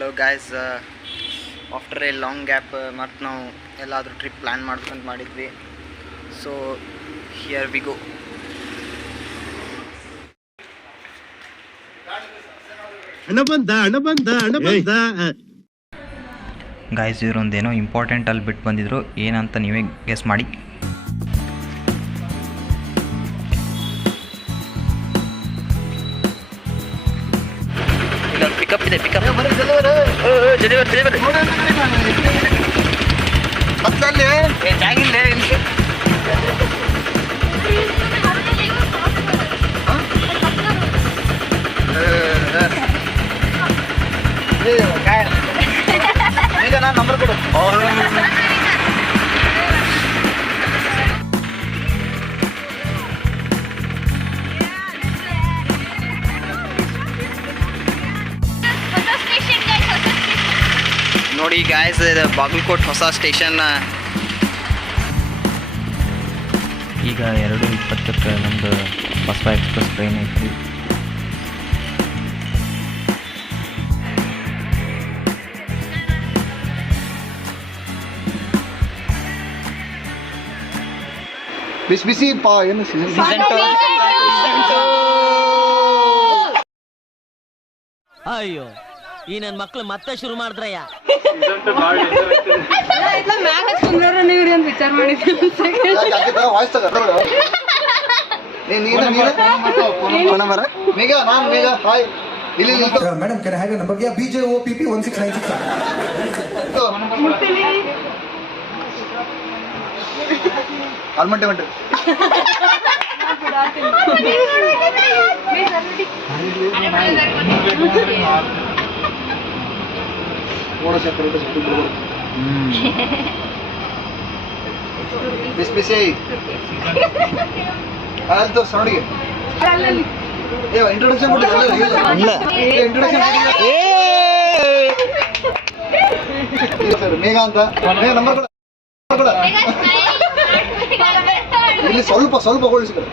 Hello guys, after a long gap ಮತ್ತು ನಾವು ಎಲ್ಲಾದರೂ ಟ್ರಿಪ್ ಪ್ಲ್ಯಾನ್ ಮಾಡ್ಬೇಕಂತ ಮಾಡಿದ್ವಿ. So here we go. Guys, ಇವರೊಂದೇನೋ ಇಂಪಾರ್ಟೆಂಟ್ ಅಲ್ಲಿ ಬಿಟ್ಟು ಬಂದಿದ್ರು. ಏನಂತ ನೀವೇ ಗೆಸ್ ಮಾಡಿ. ಪಿಕಪ್ ಇದೆ, ಪಿಕಪ್ ಜಾಗಿಲ್ಲ ಇಲ್ಲಿ. ಈಗ ನಾನು ನಂಬರ್ ಕೊಡು. ನೋಡಿ ಗಾಯ್ಸ್, ಇದು ಬಾಗಲಕೋಟ್ ಹೊಸ ಸ್ಟೇಷನ್. ಈಗ 2:20ಕ್ಕೆ ನಮ್ಮದು ಬಸವ ಎಕ್ಸ್ಪ್ರೆಸ್ ಟ್ರೈನ್ ಐತಿ. ಬಿಸಿ ಬಿಸಿ ಏನು ಸೀಸನ್ ಅಯ್ಯೋ, ಈ ನನ್ನ ಮಕ್ಳು ಮತ್ತೆ ಶುರು ಮಾಡಿದ್ರಯ್ಯ. ವಿಚಾರ ಮಾಡಿದ್ದೆ. Madam, can I have your number? Yeah, BJOPP 1696. ಆಲ್ಮಂಟೆ ಮಂಟೆ ಬಿಸಿ ಬಿಸಿ ಆಯ್ತು ಸೌಂಡಿಗೆ. ಇಂಟ್ರೊಡಕ್ಷನ್ ಸರ್, ಮೇಘ ಅಂತ. ಮೇಘ ನಂಬರ್ ಕೊಡ. ಇಲ್ಲಿ ಸ್ವಲ್ಪ ಸ್ವಲ್ಪ ಹೋಲಿಸಿದ್ರು.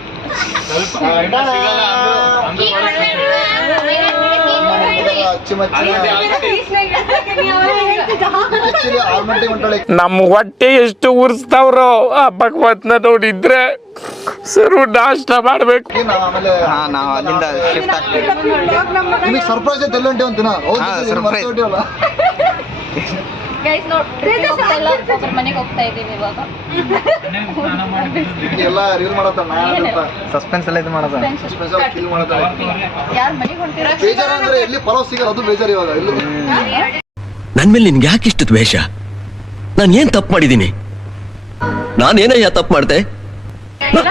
ನಮ್ಮ ಹೊಟ್ಟೆ ಎಷ್ಟು ಉರ್ಸ್ತಾವ್ರೋ ಆ ಭಗವತ್ನ ನೋಡಿದ್ರೆ ಸರು ನಾಷ್ಟ ಮಾಡ್ಬೇಕು. ಆಮೇಲೆ ನಾವು ಅಲ್ಲಿಂದ ಶಿಫ್ಟ್ ಆಗ್ತೀವಿ. ನಿಮಗೆ ಸರ್ಪ್ರೈಸ್ ಐತೆ ಎಲ್ಲ ಹೊಂಟೇವಂತ. ಮನೆಗೆ ಹೋಗ್ತಾ ಇದೀವಿ ಇವಾಗ. ಎಲ್ಲ ರೀಲ್ ಮಾಡತ್ತ, ಸಸ್ಪೆನ್ಸ್ ಎಲ್ಲ ಇದು ಮಾಡೋದ. ಫೀಲ್ ಮಾಡತ್ತ. ಯಾರು ಮನೆಗೆ ಹೊಂಟಿರ? ಬೇಜಾರ ಅಂದ್ರೆ ಎಲ್ಲಿ ಫಾಲೋ ಸಿಗಲ್ಲ, ಅದು ಬೇಜಾರು. ಇವಾಗ ಇಲ್ಲಿ ನನ್ ಮೇಲೆ ನಿನ್ಗೆ ಯಾಕೆ ಇಷ್ಟು ದ್ವೇಷ? ನಾನು ಏನ್ ತಪ್ಪು ಮಾಡಿದ್ದೀನಿ? ನಾನೇನಯ್ಯ ತಪ್ಪು ಮಾಡ್ದೆ?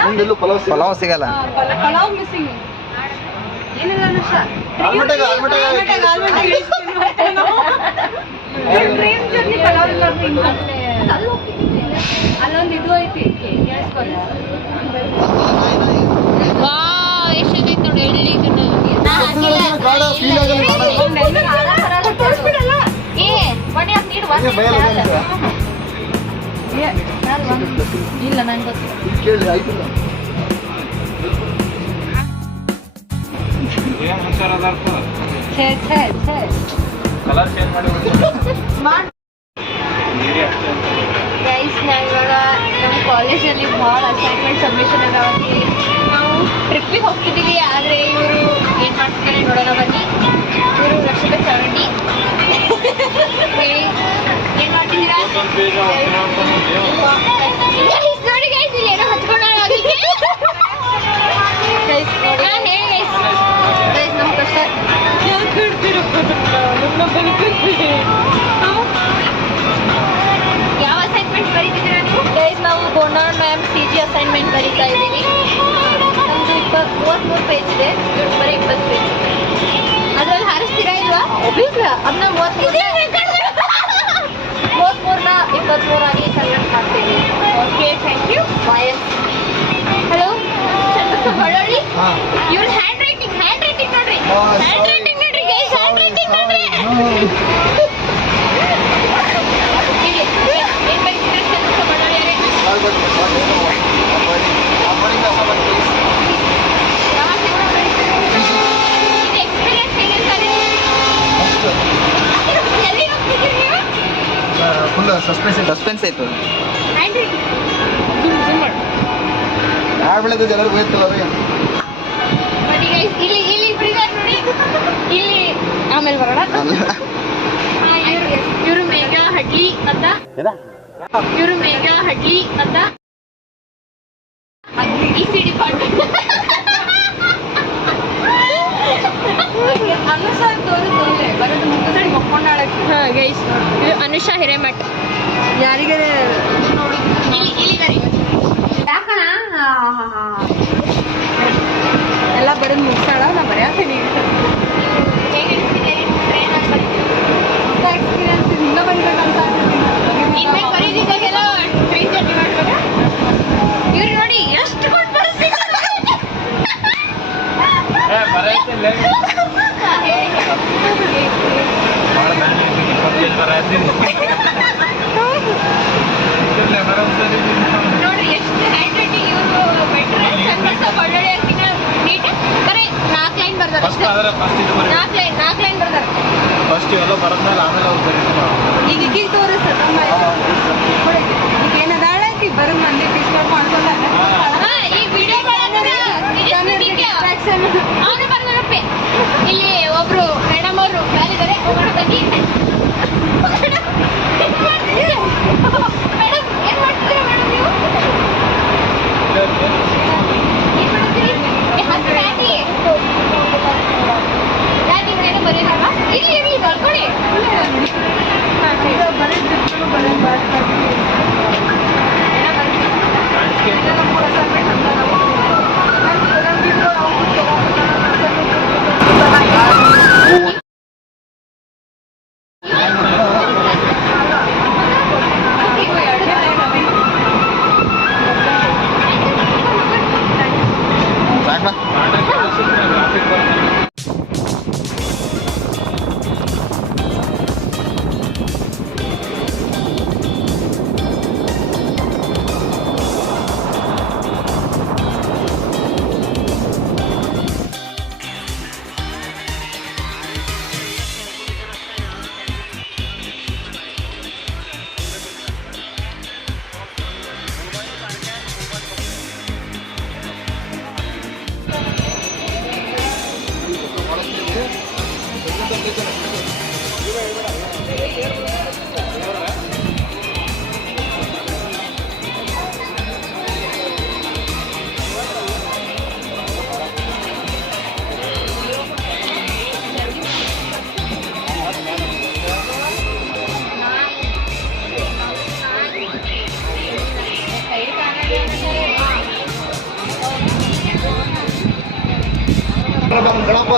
ಮುಂದೆಲ್ಲೂ ಪಲಾವ್ ಸಿಗಲ್ಲ. ಪಲಾವ್ ಮಿಸ್ಸಿಂಗ್ ಏನಿಲ್ಲ ಅನುಷ. ಅಲ್ಲೊಂದು ಇದು ಐತಿ, ಎಷ್ಟೈತಿ ನೋಡಿ. ಇಲ್ಲ ನಂಗೆ ಗೊತ್ತಿಲ್ಲ. ಕೇಳಿ ಆಯ್ತಿಲ್ಲ. ಗೈಸ್, ಇವಾಗ ನಮ್ಮ ಕಾಲೇಜಲ್ಲಿ ಭಾಳ ಅಸೈನ್ಮೆಂಟ್ ಸಬ್ಮಿಷನ್ ಅದಾವತಿ. ನಾವು ಟ್ರಿಪ್ಪಿಗೆ ಹೋಗ್ತಿದ್ದೀವಿ, ಆದರೆ ಇವರು ಏನು ಮಾಡ್ತಿದ್ದಾರೆ ನೋಡೋಣ ಬನ್ನಿ. ಇವರು ರಕ್ಷಕ ಚರಂಡಿ ಏನು ಮಾಡ್ತಿದ್ದೀರಾ? ನೋಡಿ ಗೈಸ್, ಇಲ್ಲಿ ಏನೋ ಹಚ್ಕೊಂಡ ನಮ್ಮ ಕಷ್ಟ. ಯಾವ ಅಸೈನ್ಮೆಂಟ್ ಬರೀತಿದ್ದೀರಾ ನೀವು? ಗೈಸ್, ನಾವು ಗೋನಾಳ್ ಮ್ಯಾಮ್ CG ಅಸೈನ್ಮೆಂಟ್ ಬರೀತಾ ಇದ್ದೀವಿ. ನಮ್ಮದು 33 ಪೇಜ್ ಇದೆ, ಬರೀ 20 ಪೇಜ್. ಅದ್ರಲ್ಲಿ ಹಾರಿಸ್ತೀರಾ ಇಲ್ವಾ? ಅದನ್ನ 33ನ 23 ಆಗಿ ಕನ್ವರ್ಟ್ ಮಾಡ್ತೀವಿ. Okay, thank you. Bye. Hello ಹೊಳ್ಳೊಳ್ಳಿ, ಇವ್ರ ಹ್ಯಾಂಡ್ ರೈಟಿಂಗ್ ನೋಡ್ರಿ. ಹ್ಯಾಂಡ್ ರೈಟಿಂಗ್ ನೋಡ್ರಿ ಗೈಸ್, ಹ್ಯಾಂಡ್ ರೈಟಿಂಗ್ ನೋಡ್ರಿ. ಏನ್ ಬರೀತಿದ್ರೆ ಚಂದ್ರ ಹೊಳ್ಳೊಳ್ಳಿ ಎಕ್ಸ್ಪೀರಿಯನ್ಸ್ ಹೇಗಿರ್ತಾರೆ? ಫುಲ್ ಸಸ್ಪೆನ್ಸ್ ಸಸ್ಪೆನ್ಸ್ ಆಯ್ತು. ಯಾವ ಬೆಳೆದ ಎಲ್ಲರೂ ಹೋಯ್ತಲ್ಲ ಅದು ಇಲ್ಲಿ ಇಲ್ಲಿ ಇಬ್ರಿದ್ದಾರೆ ನೋಡಿ. ಇಲ್ಲಿ ಆಮೇಲೆ ಬರೋಣ. ಇವರು ಮೇಘಾ ಹಡ್ಲಿ ಅಂತ. ಇವರು ಮೇಘಾ ಹಡ್ಲಿ ಅಂತ DC ಡಿಪಾರ್ಟ್ಮೆಂಟ್. ಇದು ಅನುಷಾ ಹಿರೇಮಠ್. ಯಾರಿಗಾರೆ ಎಲ್ಲ ಬರೋದು ಮುಗಿಸಾಳ. ನಾ ಬರೆಯತ್ತೀನಿ. ಎಕ್ಸ್ಪೀರಿಯನ್ಸ್ ಹಿಂಗ ಬರೀಬೇಕಂತ ಇವ್ರು ನೋಡಿ ಎಷ್ಟು ಕೊಟ್ಟು ಬರೆಸ್ಬೇಕು. ನೋಡ್ರಿ ಎಷ್ಟು ಹ್ಯಾಂಡ್ ರೈಟಿಂಗ್ ಇವರು ಬೆಟ್ರ್ ಒಳ್ಳೊಳ್ಳೆ ನೀಟ್ ಬರೀ 4 ಲೈನ್ ಬರ್ದಾರ. 4 ಲೈನ್ ಬರ್ದಾರ. ಫಸ್ಟ್ ಇವೆಲ್ಲ ಬರದ್ಮೇಲೆ ಆಮೇಲೆ ಅವ್ರು ಬರೀತಾರೆ. ಈಗ ಈಗ ತೋರಿಸ್ತಮ್ಮ ಈಗ ಏನದಾಳ ಬರೋದು ಮಂದಿ ಡಿಸ್ಕೌಂಟ್ ಮಾಡ್ಕೊಂಡ ಈ ವಿಡಿಯೋ ಅವನು ಬರ್ದಾರಪ್ಪೆ. ಇಲ್ಲಿ ಒಬ್ರು ಮೇಡಮ್ ಅವರು ಯಾರಿದ್ದಾರೆ ಹೋಗಿ ಮೇಡಮ್ ಏನ್ ಮಾಡ್ತಿದ್ದೀರಾ ಮೇಡಮ್ ನೀವು ಏನ್ ಮಾಡ್ತೀರಿ? ಹತ್ತು ರಾಟಿ ರಾಟಿ ಮೇಡಮ್ ಬರೀರಲ್ವಾ? ಇಲ್ಲಿ ಇರಲಿ ಬರ್ಕೊಳ್ಳಿ. ಗಣಪ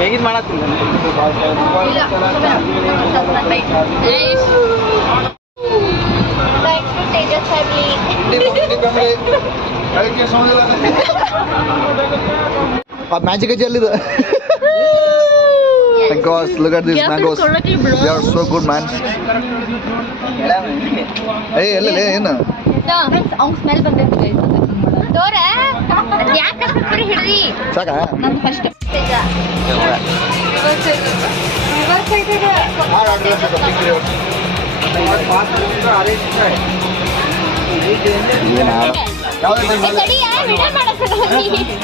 ಹೇಗಿದ್ ಮಾಡತ್ತಿಲ್ಲ ಮ್ಯಾಜಿಕ್ ಅಲ್ಲಿದೆ. Because look at these mangoes. They are so good, man. Hey, ಎಲ್ಲ ಏನು? ಅವ್ನ್ ಸ್ಮೆಲ್ ಬಂದೈತಿ ತೋರ ಯಾಕೆ ಬರೀ ಹಿಡ್ರಿ ಸಾಕಾ? ನಂದು ಫಸ್ಟ್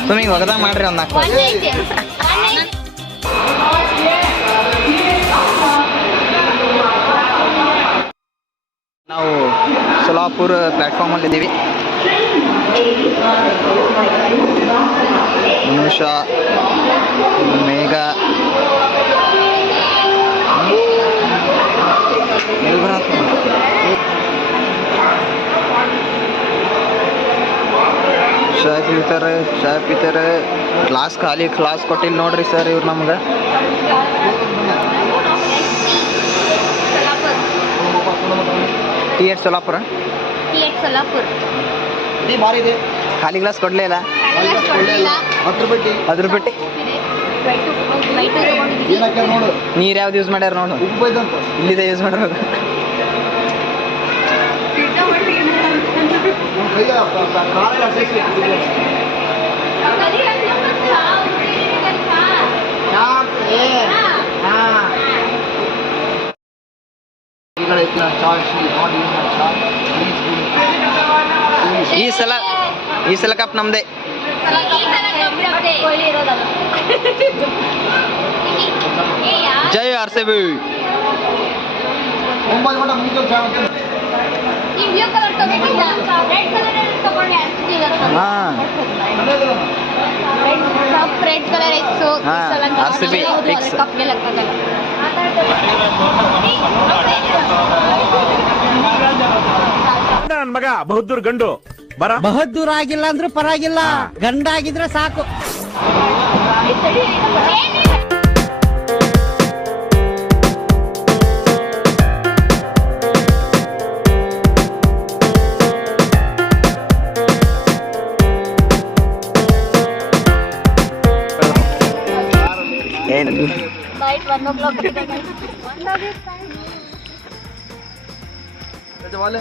ಸುಮ್ಮನೆ ಒಗದಾಗ ಮಾಡ್ರಿ ಒಂದು 4 ಐತೆ ನಾವು ಸೋಲಾಪುರ ಪ್ಲ್ಯಾಟ್ಫಾರ್ಮಲ್ಲಿ ಇದ್ದೀವಿ. ಅನುಷಾ, ಮೇಘ ಚಾಯ್ ಪೀತಾರೆ ಗ್ಲಾಸ್ ಖಾಲಿ ಗ್ಲಾಸ್ ಕೊಟ್ಟಿಲ್ಲ ನೋಡ್ರಿ ಸರ್ ಇವ್ರು ನಮ್ಗೆ. ಟಿ ಎಟ್ ಸೋಲಾಪುರ ಖಾಲಿ ಗ್ಲಾಸ್ ಕೊಡ್ಲೇ ಇಲ್ಲ. 10 ರೂಪಾಯಿ ನೋಡು ನೀರು ಯಾವ್ದು ಯೂಸ್ ಮಾಡ್ಯಾರ ನೋಡು. ಉಪ್ಪು ಇದಂತ ಇಲ್ಲಿದೆ ಯೂಸ್ ಮಾಡ್ಯಾರ. ಈ ಸಲ ಕಪ್ ನಮ್ದೇ. ಜೈ RCB. ರೆಡ್ ಕಲರ್ ಇತ್ತು RCB fix. ನನ್ನ ಮಗ ಬಹುದ್ದೂರ್ ಗಂಡು ಬರ ಬಹದ್ದೂರ್ ಆಗಿಲ್ಲ ಅಂದ್ರೂ ಪರವಾಗಿಲ್ಲ, ಗಂಡಾಗಿದ್ರೆ ಸಾಕು. ಏನು ನೈಟ್ 1 o'clock. ದೊಡ್ಡ